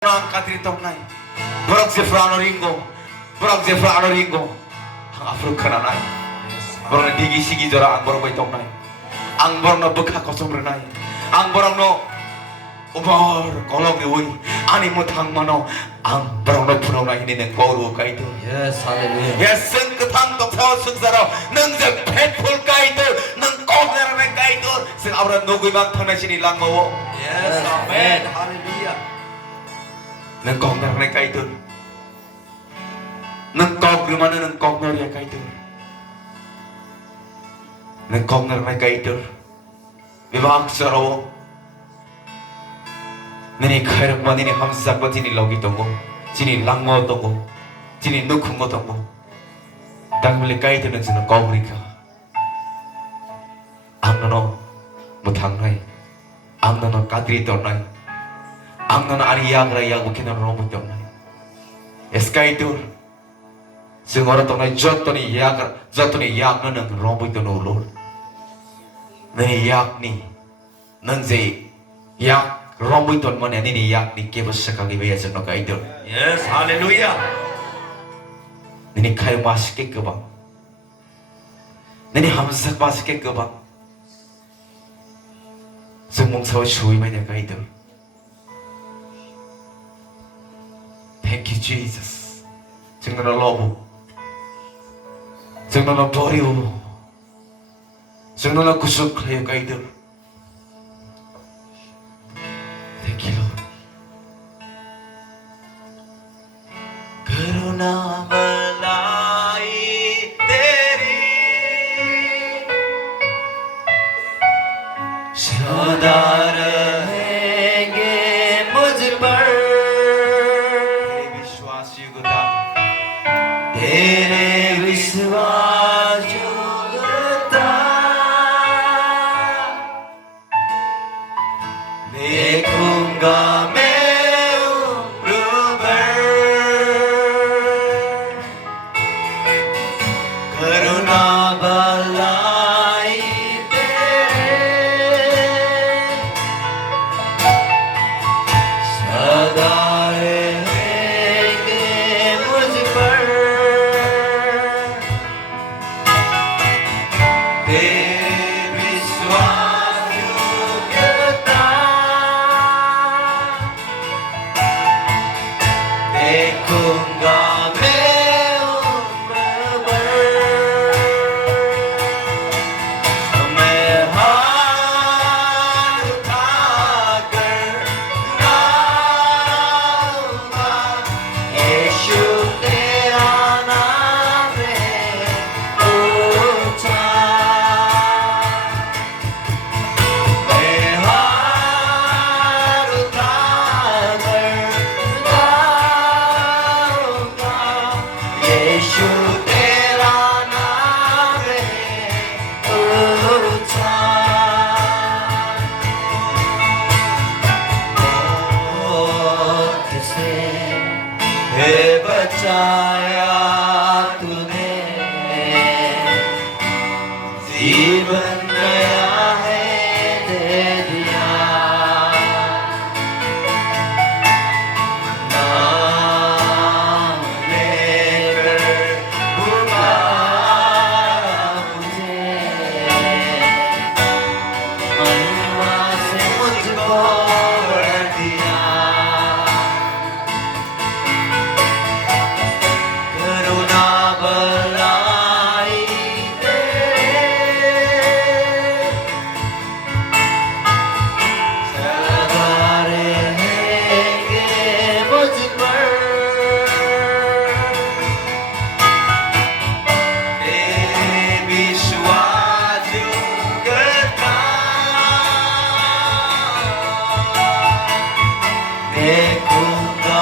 ang kadirito nay Borog si Frano Ringo Borog si Frano Ringo ang afro ka na nay borong na digi-sigi jora ang borong ba itong nay ang borong na bukha ko sumre nay ang borong no umar kolong ni uy ani mo thang mano ang borong na puno na hindi ng goro ka ito Yes, hallelujah. yes sing katang to sa sungsaro nang sa faithful ka ito nang kogner na ka ito sing awra nugoy bang thang na sinilang mo Yes, amen. Hallelujah. nang kogner na ka ito nang kogner man nang kogner ya ka ito nang kogner na ka ito विवाह सरो ननी खैर money ने हम सब जिनी लोगी तंगो जिनी लांगो तंगो जिनी नुखुंगो तंगो 당물에 까이드는 지는 거우리가 암노노 무탕나이 암노노 까드리 떠나이 암노노 아니 야그라 야구키는 로무 떠나이 에스카이드 증어로 떠나이 젖더니 야그라 젖더니 야그는 로무 떠나 울로 내 약니 넌제 약 로무 떠나 뭐냐 니 약니 깨버스가기 위해서 너가 이들 Yes, hallelujah. Nini kaya masike ke bang? Nini hamsak masike ke bang? Semung sawo chui mana kaya itu? Thank you Jesus. Jangan lobo, jangan boriu, jangan kusuk kaya itu. Thank you Lord. Karuna सदा रहेंगे मुझ पर विश्वास युगता तेरे विश्वास योग्यता देखूंगा मैं उम्र भर करुणा भलाई बचाया तूने जीवन नया है दे दिया नाम लेकर पुकारा मुझे महिमा से मुझको भर दिया देखूंगा